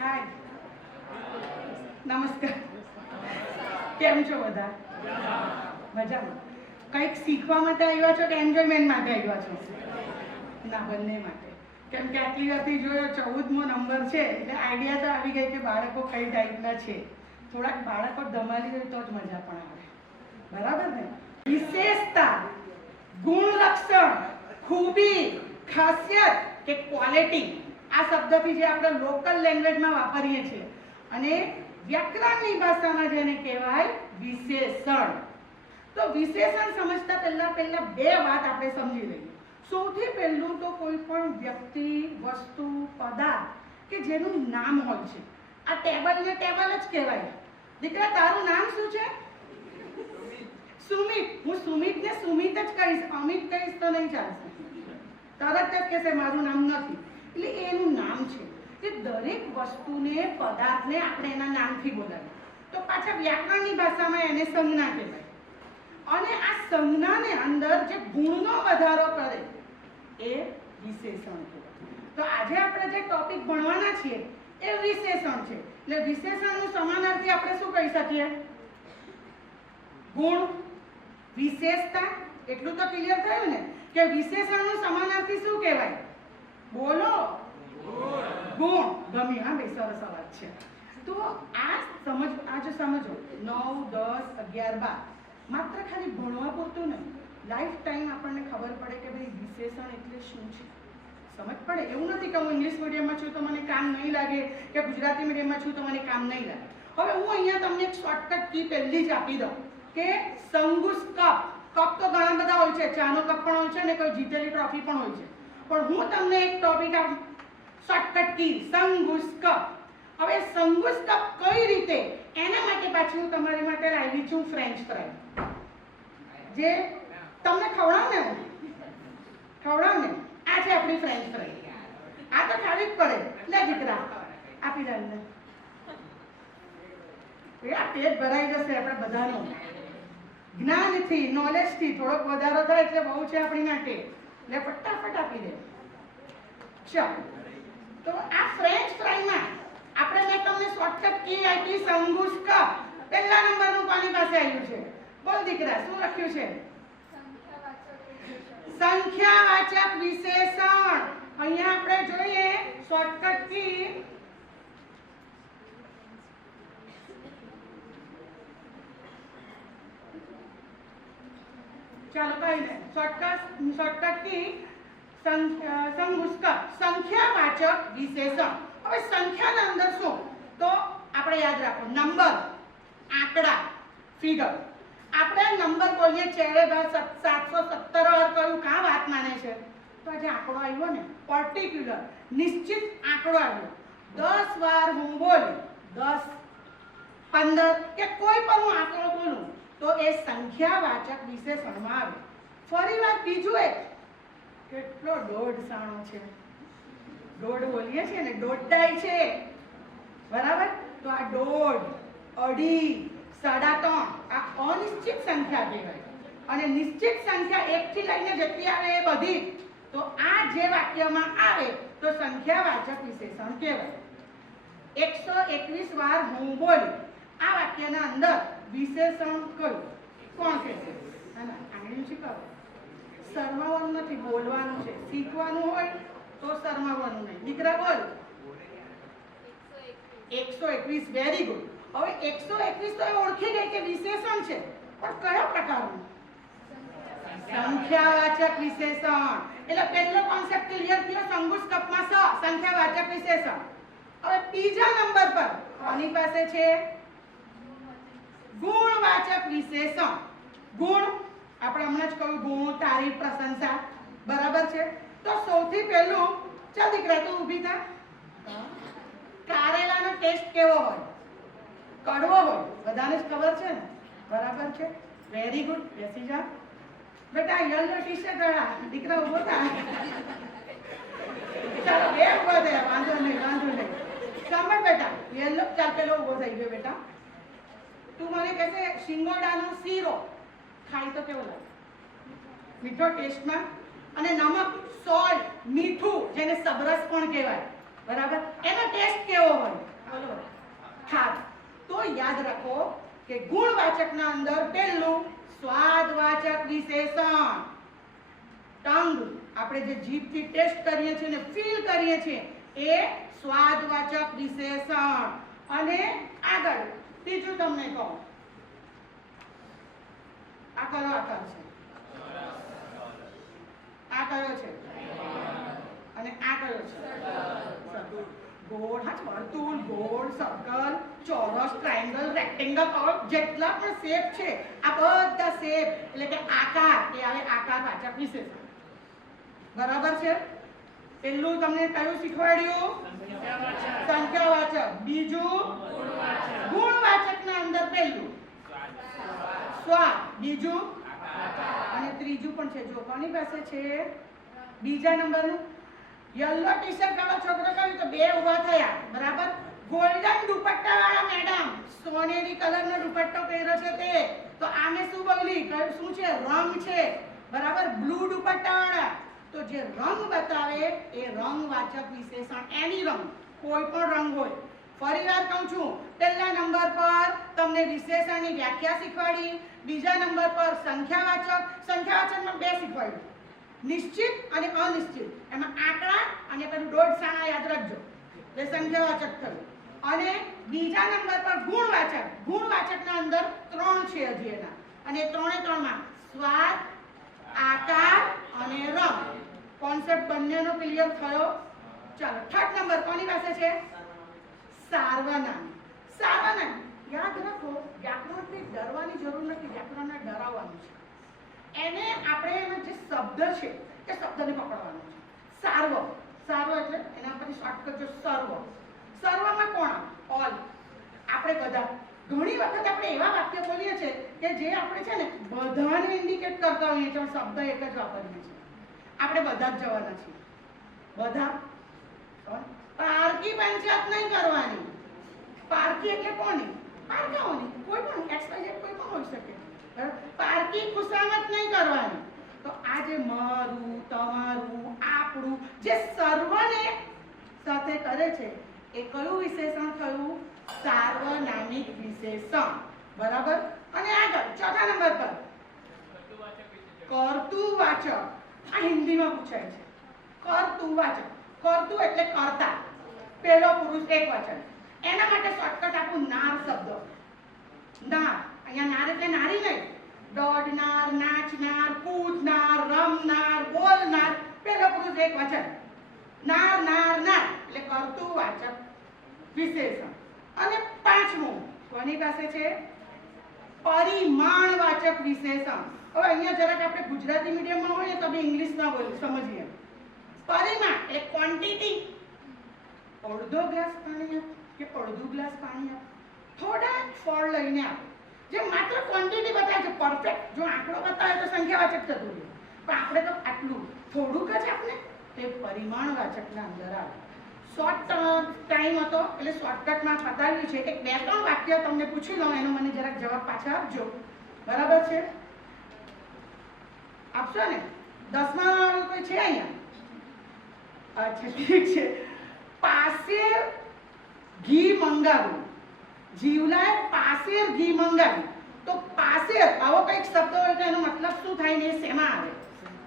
હાય, નમસ્કાર. કેમ છો બધા? મજામાં? કંઈક શીખવા માટે આવ્યા છો કે એન્જોયમેન્ટ માટે આવ્યા છો? ના, બંને માટે. કેમ કે આટલી વારથી જોયો 14મો નંબર છે એટલે આઈડિયા તો આવી ગઈ કે બાળકો કઈ ટાઈપના છે. થોડાક બાળકો ધમાલી હોય તો જ મજા પણ આવે. બરાબર ને? વિશેષતા, ગુણ, લક્ષણ, ખૂબી, ખાસિયત કે ક્વોલિટી, આ શબ્દથી જે આપણે લોકલ લેંગ્વેજમાં વાપરીએ છીએ, અને વ્યાકરણની ભાષામાં જેને કહેવાય વિશેષણ. તો વિશેષણ સમજતા પહેલા બે વાત આપણે સમજી લઈએ. સૌથી પહેલું તો કોઈ પણ વ્યક્તિ, વસ્તુ, પદાર્થ કે જેનું નામ હોય છે. આ ટેબલને ટેબલ જ કહેવાય. દીકરા, તારું નામ શું છે? સુમિત. હું સુમિતને સુમિત જ કહીશ, અમિત કહીશ તો નહીં ચાલશે. તરત જ કહેશે મારું નામ નથી. એટલે એનું નામ છે. કે દરેક વસ્તુને, પદાર્થને આપણે એના નામથી બોલાવીએ. તો પાછા વ્યાકરણની ભાષામાં એને સંજ્ઞા કહેવાય. અને આ સંજ્ઞાને અંદર જે ગુણનો વધારો કરે એ વિશેષણ કહેવાય. તો આજે આપણે જે ટોપિક ભણવાના છીએ એ વિશેષણ છે. એટલે વિશેષણનું સમાનાર્થી આપણે શું કહી શકીએ? ગુણ. વિશેષતા. એટલું તો ક્લિયર થયું ને કે વિશેષણનું સમાનાર્થી શું કહેવાય? બોલો. ગુણ. ગમી? હા ભાઈ, સરસ અવાજ છે. તો આ સમજો 9, 10, 11, 12 માત્ર ખાલી ભણવા પૂરતું નહીં, લાઈફ ટાઈમ આપણને ખબર પડે કે ભાઈ વિશેષણ એટલે શું છે, સમજ પડે. એવું નથી કે હું ઇંગ્લિશ મીડિયમમાં છું તો મને કામ નહીં લાગે, કે ગુજરાતી મીડિયમમાં છું તો મને કામ નહીં લાગે. હવે હું અહીંયા તમને એક શોર્ટકટ કી પહેલી જ આપી દઉં કે સંગુસ કપ. કપ તો ઘણા બધા હોય છે, ચાનો કપ પણ હોય છે અને કોઈ જીતેલી ટ્રોફી પણ હોય છે. પણ હું તમને એક ટોપિક શોર્ટકટ કી, સંગુસ કપ. હવે સંગુસ કપ કઈ રીતે, એના માટે પાછી હું તમારી માટે લાવી છું ફ્રેન્ચ ફ્રાય. જે તમને ખવડાવ ને, આ છે આપણી ફ્રેન્ચ ફ્રાય. આ તો ખાવી જ પડે. લે દીકરા, આપી દે ને. આ પેટ ભરાઈ જશે આપણે બધાનો. જ્ઞાનથી, નોલેજથી થોડોક વધારો થાય એટલે બહુ છે આપણી માટે. એટલે ફટાફટ આપી દે. ચાલો, તો આ ફ્રેન્ચ ફ્રાઈમાં આપણે મેં તમને શોર્ટકટ કી આપી, સંગુસ કપ. પહેલા નંબરનું કોની પાસે આવ્યું છે? બોલ દીકરા, શું લખ્યું છે? સંખ્યાવાચક વિશેષણ. અહીંયા આપણે જોઈએ શોર્ટકટ કી. ચાલો કઈ દે. શોર્ટકટ કી સંગુસ કપ, સંખ્યાવાચક વિશેષણ. હવે સંખ્યાના અંદર શું? તો આપણે યાદ રાખો, નંબર, આંકડા, ફિગર. આપણે નંબર બોલીએ ત્યારે 717 કયું કાં વાત માને છે? તો આજે આંકડો આવ્યો ને, પર્ટિક્યુલર, નિશ્ચિત આંકડો આવ્યો. 10 વાર હું બોલું, 10, 15 કે કોઈ પણ હું આંકડો બોલું તો એ સંખ્યાવાચક વિશેષણમાં આવે. ફરી વાર બીજું એક, કેટલો દોઢ સાણો છે, દોઢ બોલીએ છીએ ને, દોઢાઈ છે, બરાબર? તો આ દોઢ, અઢી, 3.5 આ અનિશ્ચિત સંખ્યા કહેવાય. અને નિશ્ચિત સંખ્યા 1 થી લઈને જેટલી આવે એ બધી. તો આ જે વાક્યમાં આવે તો સંખ્યાવાચક વિશેષણ કહેવાય. 121 વાર હું બોલી, આ વાક્યના અંદર વિશેષણ કયું? કોણ કહેશે? આંગળી શીખવો. શરમાવાનું નથી, બોલવાનું છે. શીખવાનું હોય તો શરમાવાનું નહીં. દીકરા બોલ. 121. Very good. હવે 121 તો ઓળખી ગઈ કે વિશેષણ છે, પણ કયો પ્રકારનું? સંખ્યાવાચક વિશેષણ. એટલે પહેલો કોન્સેપ્ટ ક્લિયર થયો, સંગુસ કપમાં સંખ્યાવાચક વિશેષણ. હવે બીજા નંબર પર કોની પાસે છે? ગુણવાચક વિશેષણ. ગુણ આપણે હમણાં જ કહ્યું, ગુણ, તારીફ, પ્રશંસા, બરાબર છે? તો સૌથી પહેલું, ચાલ દીકરા તું ઊભી થા. કારેલાનો ટેસ્ટ કેવો હોય? કડવો હોય, બધાને જ ખબર છે ને, બરાબર છે? Very good. બેસી જા બેટા. યલો ટી-શર્ટ વાળા દીકરા ઉભો થા. ચાલો બે ઉભો થયા, વાંધો નહીં. સાંભળ બેટા, યલો. ચાલ પેલો ઉભો થઈ ગયો બેટા. તું મને કહેશે શિંગોડાનો શીરો ખાઈ તો કેવો લાગે? મીઠો ટેસ્ટમાં. અને નમક, સોલ્ટ, મીઠું, જેને સબરસ પણ કહેવાય, બરાબર. એનો ટેસ્ટ કેવો હોય? બોલો. ખારું. તો યાદ રાખો કે ગુણવાચકના અંદર પહેલું સ્વાદવાચક વિશેષણ. ટંગ, આપણે જે જીભથી ટેસ્ટ કરીએ છીએ ને ફીલ કરીએ છીએ એ સ્વાદવાચક વિશેષણ. અને આગળ ત્રીજું તમને કહું, આ કયો આકાર છે? આ કયો છે? અને આ કયો છે? ગોળ. હા, વર્તુળ, ગોળ, સર્કલ, ચોરસ, ટ્રાયેંગલ, રેક્ટેંગલ, જેટલા પણ શેપ છે આ બધા શેપ એટલે કે આકાર એ આવે આકારવાચક વિશેષણ. બરાબર છે. પહેલું તમને કયું શીખવાડ્યું? સંખ્યાવાચક. બીજું ગુણવાચકના અંદર પહેલું સ્વાદ, બીજું અને ત્રીજું પણ છે. જો કોની પાસે છે? બીજા નંબરનું. યલો ટી શર્ટ વાળો છોકરો કહ્યું તો બે ઊભા થયા. બરાબર. ગોલ્ડન દુપટ્ટા વાળા મેડમ, સોનેરી કલરનો દુપટ્ટો પહેર્યો છે તે. તો આમે શું બોલી? શું છે? રંગ છે. બરાબર. બ્લુ દુપટ્ટા વાળા. તો જે રંગ બતાવે એ રંગવાચક વિશેષણ. એની રંગ, કોઈ પણ રંગ હોય. ફરીવાર કહું છું, પહેલા નંબર પર તમને વિશેષણની વ્યાખ્યા શીખવાડી. બીજા નંબર પર સંખ્યાવાચક. સંખ્યાવાચકમાં બે શીખવાડ્યું, નિશ્ચિત અને અનિશ્ચિત. એમાં આંકડા અને પેલું દોઢ સાણા યાદ રાખજો, એ સંખ્યાવાચક થયું. અને બીજા નંબર પર ગુણવાચક. ગુણવાચકના અંદર ત્રણ છે હજી એના, અને ત્રણે ત્રણમાં સ્વાદ, આકાર અને રંગ. કોન્સેપ્ટ બંનેનો ક્લિયર થયો? ચાલો, થર્ડ નંબર કોની પાસે છે? સાર્વનામ. સાર્વનામ યાદ રાખો, વ્યાકરણથી ડરવાની જરૂર નથી, વ્યાકરણને ડરાવવાનું છે. એને આપણે એનો જે શબ્દ છે એ શબ્દને પકડવાનો છે. સાર્વ. સાર્વ એટલે એના પરથી શોર્ટકટ જો સર્વ. સર્વમાં કોણ? ઓલ. આપણે બધા ઘણી વખત આપણે એવા વાક્ય બોલીએ છીએ કે જે આપણે છે ને બધાને ઇન્ડિકેટ કરતા હોઈએ છીએ, શબ્દ એક જ વાપરીએ છીએ. આપણે બધા જ જવાના છીએ. બધા. પારકી પંચાયત નહીં કરવાની. પારકી એટલે કોની? પારકાઓની. કોઈ પણ XYZ કોઈ પણ હોઈ શકે. પારકી ખુશામત નહીં કરવાની. તો આ જે મારું, તમારું, આપણું જે સર્વને સાથે કરે છે એ કયું વિશેષણ થયું? સાર્વનામિક વિશેષણ. બરાબર. અને આગળ ચોથા નંબર પર કર્તુવાચક. આ હિન્દીમાં પૂછાય છે. કર્તુવાચક. કર્તુ એટલે કર્તા, પહેલો પુરુષ એકવચન. એના માટે શોર્ટકટ આપું નાર શબ્દ. નાર. અહીંયા નાર એટલે નારી નહીં. દોડનાર, નાચનાર, કૂદનાર, રમનાર, બોલનાર, પહેલો પુરુષ એકવચન. નાર, નાર, નાર એટલે કર્તુવાચક વિશેષણ. અને પાંચમું કોની પાસે છે? પરિમાણવાચક વિશેષણ. હવે અહીંયા જરાક આપણે ગુજરાતી મીડિયમમાં હોઈએ તો બી ઇંગ્લિશ ના બોલી સમજીએ. પરિમાણ એટલે ક્વોન્ટિટી. અડધો ગ્લાસ પાણી આપ કે અડધું ગ્લાસ પાણી આપ. થોડા ફળ લઈને આપ. જે માત્ર ક્વોન્ટિટી બતાવે છે, પરફેક્ટ. જો આંકડો બતાવે તો સંખ્યાવાચક થતું રહે, પણ આપણે તો આટલું થોડુંક જ આપને તે પરિમાણવાચકના અંદર આવે. શોર્ટ ટાઈમ હતો એટલે શોર્ટકટમાં બતાવ્યું છે. એક બે ત્રણ વાક્ય તમને પૂછી લો, એનો મને જરાક જવાબ પાછા આપજો. બરાબર છે? આપશો ને? 10મા વાળું કોઈ છે અહીંયા? અચ્છા, ઠીક છે. પાસેર ઘી મંગાવું. જીવલાએ પાસેર ઘી મંગાવ્યું. તો પાસેર આવો કંઈક શબ્દ હોય તો એનો મતલબ શું થાય ને એ શેમાં આવે?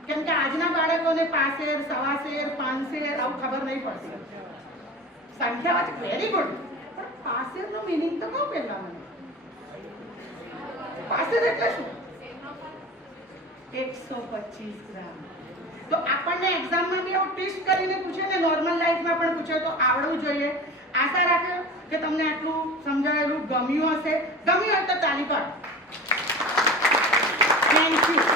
કેમ કે આજના બાળકોને પાસેર, સવાસેર, પાંચસેર આવું ખબર નહીં પડતી. સંખ્યાવાચક વેરી ગુડ, પણ પાસેરનો મીનિંગ તો કહું પહેલા મને. પાસેર એટલે શું? 125 ગ્રામ. તો આપણને એક્ઝામમાં બી આવું ટેસ્ટ કરીને પૂછે ને, નોર્મલ લાઈફમાં પણ પૂછે તો આવડવું જોઈએ. આશા રાખ્યો કે તમને આટલું સમજાવેલું ગમ્યું હશે. ગમ્યું હોય તો તાળી પાડો. Thank you.